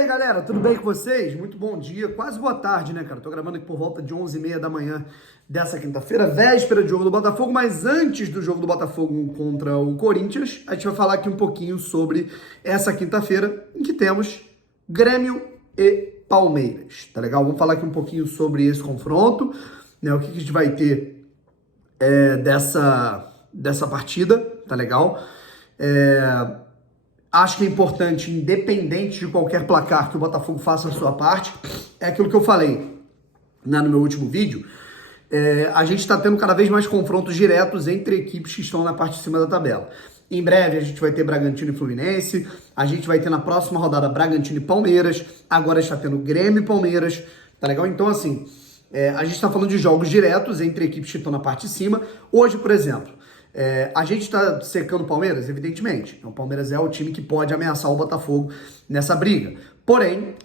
aí, galera, tudo bem com vocês? Muito bom dia, quase boa tarde, né, cara? Tô gravando aqui por volta de 11h30 da manhã dessa quinta-feira, véspera de jogo do Botafogo, mas antes do jogo do Botafogo contra o Corinthians, a gente vai falar aqui um pouquinho sobre essa quinta-feira, em que temos Grêmio e Palmeiras, tá legal? Vamos falar aqui um pouquinho sobre esse confronto, né? O que a gente vai ter dessa partida, tá legal? Acho que é importante, independente de qualquer placar, que o Botafogo faça a sua parte. É aquilo que eu falei, né, no meu último vídeo. A gente está tendo cada vez mais confrontos diretos entre equipes que estão na parte de cima da tabela. Em breve a gente vai ter Bragantino e Fluminense, a gente vai ter na próxima rodada Bragantino e Palmeiras, agora está tendo Grêmio e Palmeiras, tá legal? Então, assim, a gente está falando de jogos diretos entre equipes que estão na parte de cima. Hoje, por exemplo, a gente está secando o Palmeiras, evidentemente. Então, o Palmeiras é o time que pode ameaçar o Botafogo nessa briga. Porém,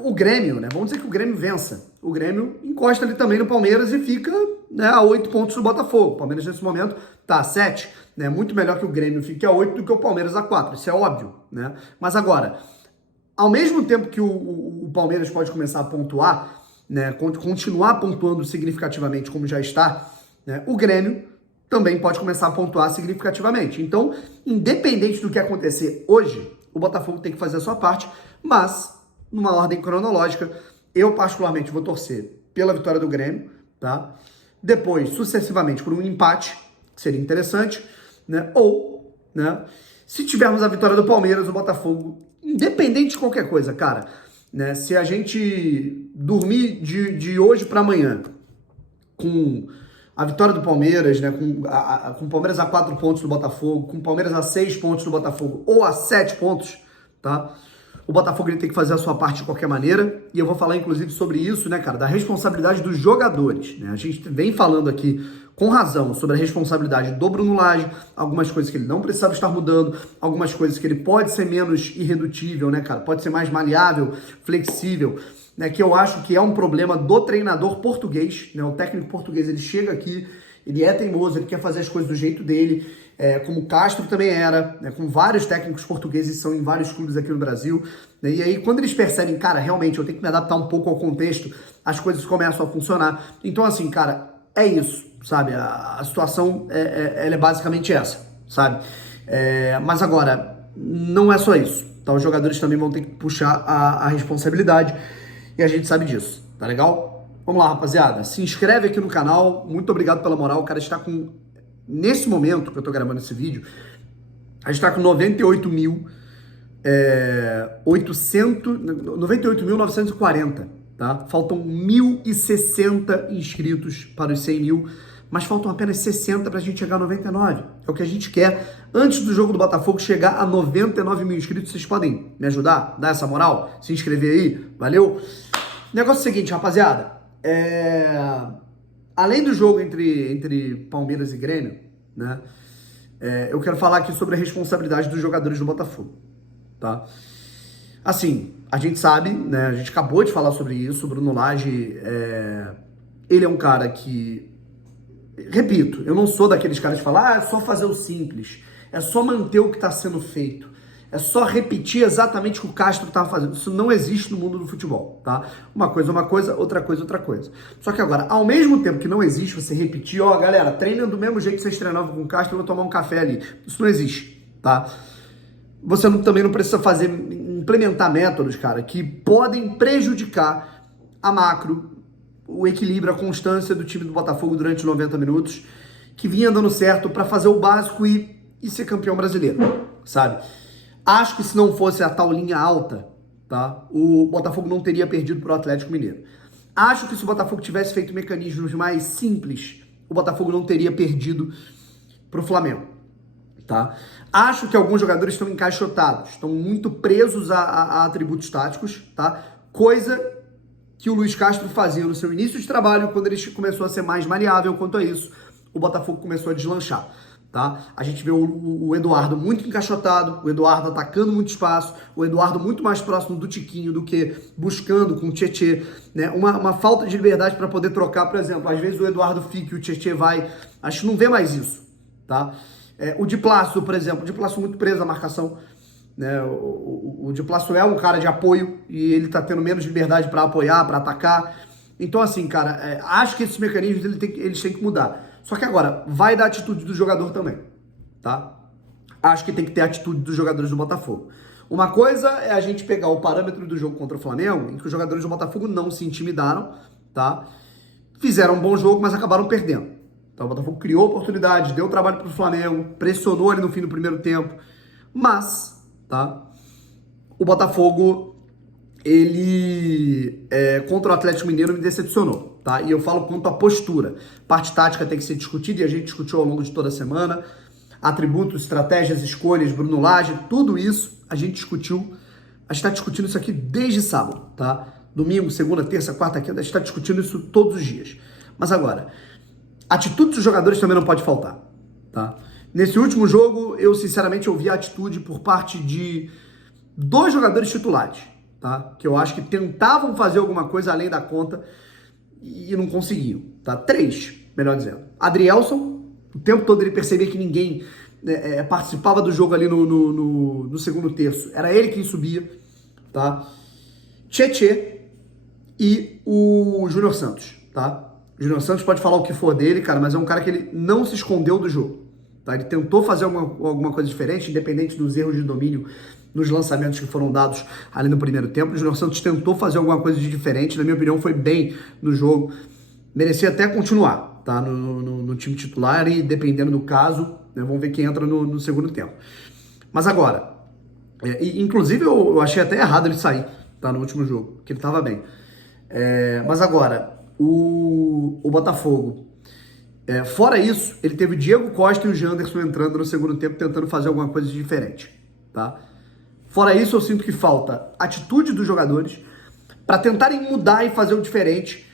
o Grêmio, né? Vamos dizer que o Grêmio vença. O Grêmio encosta ali também no Palmeiras e fica, né, a 8 pontos do Botafogo. O Palmeiras, nesse momento, tá a 7. Né? Muito melhor que o Grêmio fique a 8 do que o Palmeiras a 4. Isso é óbvio, né? Mas agora, ao mesmo tempo que o Palmeiras pode começar a pontuar, né, continuar pontuando significativamente como já está, né, o Grêmio também pode começar a pontuar significativamente. Então, independente do que acontecer hoje, o Botafogo tem que fazer a sua parte, mas, numa ordem cronológica, eu particularmente vou torcer pela vitória do Grêmio, tá? Depois, sucessivamente, por um empate, que seria interessante, né? Ou, né, se tivermos a vitória do Palmeiras, o Botafogo, independente de qualquer coisa, cara, né, se a gente dormir de hoje para amanhã com a vitória do Palmeiras, né, com o Palmeiras a 4 pontos do Botafogo, com o Palmeiras a 6 pontos do Botafogo, ou a 7 pontos, tá? O Botafogo ele tem que fazer a sua parte de qualquer maneira, e eu vou falar inclusive sobre isso, né, cara, da responsabilidade dos jogadores, né? A gente vem falando aqui com razão sobre a responsabilidade do Bruno Lage, algumas coisas que ele não precisava estar mudando, algumas coisas que ele pode ser menos irredutível, né, cara? Pode ser mais maleável, flexível, né, que eu acho que é um problema do treinador português, né? O técnico português, ele chega aqui, ele é teimoso, ele quer fazer as coisas do jeito dele, como o Castro também era, né? Com vários técnicos portugueses são em vários clubes aqui no Brasil, né? E aí quando eles percebem, cara, realmente eu tenho que me adaptar um pouco ao contexto, as coisas começam a funcionar. Então assim, cara, é isso, sabe? A situação ela é basicamente essa, sabe? Mas agora, não é só isso, tá? Os jogadores também vão ter que puxar a responsabilidade, e a gente sabe disso, tá legal? Vamos lá, rapaziada. Se inscreve aqui no canal. Muito obrigado pela moral. O cara está com... Nesse momento que eu tô gravando esse vídeo, a gente tá com 98.940, tá? Faltam 1.060 inscritos para os 100 mil, mas faltam apenas 60 pra gente chegar a 99. É o que a gente quer. Antes do jogo do Botafogo chegar a 99 mil inscritos, vocês podem me ajudar? Dar essa moral? Se inscrever aí? Valeu? Negócio é o seguinte, rapaziada. Além do jogo entre Palmeiras e Grêmio, né? Eu quero falar aqui sobre a responsabilidade dos jogadores do Botafogo, tá? Assim, a gente sabe, né? A gente acabou de falar sobre isso. O Bruno Lage, ele é um cara que... Repito, eu não sou daqueles caras que falam, é só fazer o simples, é só manter o que está sendo feito, é só repetir exatamente o que o Castro estava fazendo. Isso não existe no mundo do futebol, tá? Uma coisa é uma coisa, outra coisa é outra coisa. Só que agora, ao mesmo tempo que não existe você repetir, galera, treinem do mesmo jeito que vocês treinavam com o Castro, eu vou tomar um café ali. Isso não existe, tá? Você também não precisa implementar métodos, cara, que podem prejudicar a macro, o equilíbrio, a constância do time do Botafogo durante 90 minutos, que vinha dando certo para fazer o básico e ser campeão brasileiro, sabe? Acho que se não fosse a tal linha alta, tá, o Botafogo não teria perdido para o Atlético Mineiro. Acho que se o Botafogo tivesse feito mecanismos mais simples, o Botafogo não teria perdido para o Flamengo, tá? Acho que alguns jogadores estão encaixotados, estão muito presos a atributos táticos, tá? Coisa que o Luiz Castro fazia no seu início de trabalho, quando ele começou a ser mais maleável quanto a isso, o Botafogo começou a deslanchar, tá? A gente vê o Eduardo muito encaixotado, o Eduardo atacando muito espaço, o Eduardo muito mais próximo do Tiquinho do que buscando com o Tietê, né? Uma falta de liberdade para poder trocar, por exemplo, às vezes o Eduardo fica e o Tietê vai, acho que não vê mais isso, tá? O Di Plácido, por exemplo, o Di Plácido muito preso à marcação, né? O Diplácio é um cara de apoio e ele tá tendo menos liberdade para apoiar, para atacar. Então, assim, cara, acho que esses mecanismos eles têm que mudar. Só que agora, vai da atitude do jogador também, tá? Acho que tem que ter a atitude dos jogadores do Botafogo. Uma coisa é a gente pegar o parâmetro do jogo contra o Flamengo, em que os jogadores do Botafogo não se intimidaram, tá? Fizeram um bom jogo, mas acabaram perdendo. Então o Botafogo criou oportunidades, deu trabalho para o Flamengo, pressionou ali no fim do primeiro tempo, mas, tá? O Botafogo, ele, contra o Atlético Mineiro, me decepcionou, tá? E eu falo quanto à postura. Parte tática tem que ser discutida e a gente discutiu ao longo de toda a semana. Atributos, estratégias, escolhas, Bruno Lage, tudo isso a gente discutiu. A gente está discutindo isso aqui desde sábado, tá? Domingo, segunda, terça, quarta, quinta, a gente está discutindo isso todos os dias. Mas agora, atitude dos jogadores também não pode faltar, tá? Nesse último jogo, eu sinceramente ouvi a atitude por parte de 2 jogadores titulares, tá? Que eu acho que tentavam fazer alguma coisa além da conta e não conseguiam, tá? 3, melhor dizendo. Adrielson, o tempo todo ele percebia que ninguém participava do jogo ali no segundo terço. Era ele quem subia, tá? Tietê e o Júnior Santos, tá? O Júnior Santos pode falar o que for dele, cara, mas é um cara que ele não se escondeu do jogo, tá? Ele tentou fazer alguma coisa diferente, independente dos erros de domínio nos lançamentos que foram dados ali no primeiro tempo. O Júnior Santos tentou fazer alguma coisa de diferente, na minha opinião foi bem no jogo, merecia até continuar, tá? No time titular e dependendo do caso, né, vamos ver quem entra no segundo tempo. Mas agora, inclusive eu achei até errado ele sair, tá? No último jogo, porque ele tava bem. Mas agora, o Botafogo, fora isso, ele teve o Diego Costa e o Janderson entrando no segundo tempo tentando fazer alguma coisa de diferente, tá? Fora isso, eu sinto que falta atitude dos jogadores para tentarem mudar e fazer o diferente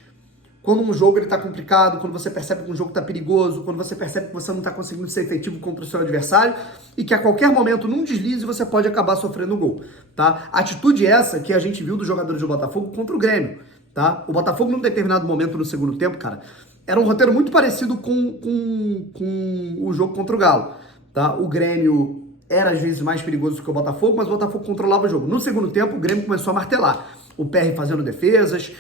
quando um jogo ele tá complicado, quando você percebe que um jogo tá perigoso, quando você percebe que você não tá conseguindo ser efetivo contra o seu adversário e que a qualquer momento, num deslize, você pode acabar sofrendo um gol, tá? Atitude essa que a gente viu dos jogadores do Botafogo contra o Grêmio, tá? O Botafogo, num determinado momento no segundo tempo, cara, era um roteiro muito parecido com o jogo contra o Galo, tá? O Grêmio era às vezes mais perigoso do que o Botafogo, mas o Botafogo controlava o jogo. No segundo tempo, o Grêmio começou a martelar. O PR fazendo defesas,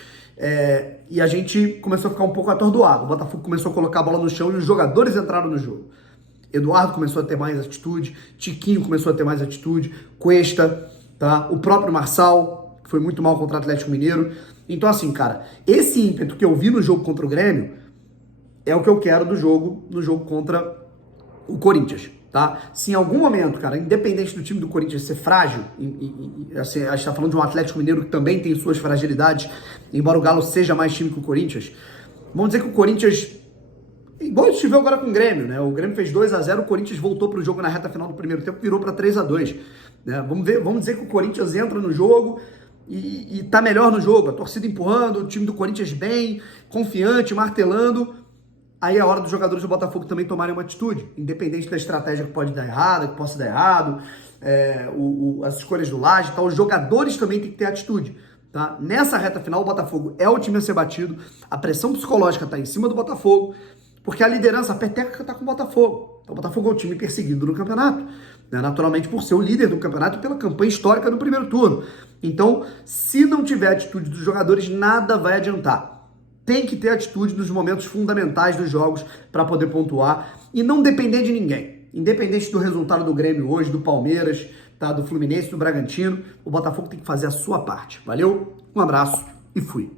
e a gente começou a ficar um pouco atordoado. O Botafogo começou a colocar a bola no chão e os jogadores entraram no jogo. Eduardo começou a ter mais atitude, Tiquinho começou a ter mais atitude, Cuesta, tá? O próprio Marçal, que foi muito mal contra o Atlético Mineiro. Então assim, cara, esse ímpeto que eu vi no jogo contra o Grêmio é o que eu quero no jogo contra o Corinthians, tá? Se em algum momento, cara, independente do time do Corinthians ser frágil, assim, a gente tá falando de um Atlético Mineiro que também tem suas fragilidades, embora o Galo seja mais time que o Corinthians, vamos dizer que o Corinthians, igual a gente viu agora com o Grêmio, né? O Grêmio fez 2-0, o Corinthians voltou pro jogo na reta final do primeiro tempo, virou para 3-2, né? Vamos dizer que o Corinthians entra no jogo e tá melhor no jogo, a torcida empurrando, o time do Corinthians bem, confiante, martelando. Aí é hora dos jogadores do Botafogo também tomarem uma atitude, independente da estratégia que pode dar errado, que possa dar errado, as escolhas do Lage, tá? Os jogadores também têm que ter atitude, tá? Nessa reta final, o Botafogo é o time a ser batido, a pressão psicológica tá em cima do Botafogo, porque a liderança, a peteca tá com o Botafogo. Então, o Botafogo é o time perseguido no campeonato, né? Naturalmente por ser o líder do campeonato e pela campanha histórica do primeiro turno. Então, se não tiver atitude dos jogadores, nada vai adiantar. Tem que ter atitude nos momentos fundamentais dos jogos para poder pontuar e não depender de ninguém. Independente do resultado do Grêmio hoje, do Palmeiras, tá? Do Fluminense, do Bragantino, o Botafogo tem que fazer a sua parte. Valeu? Um abraço e fui.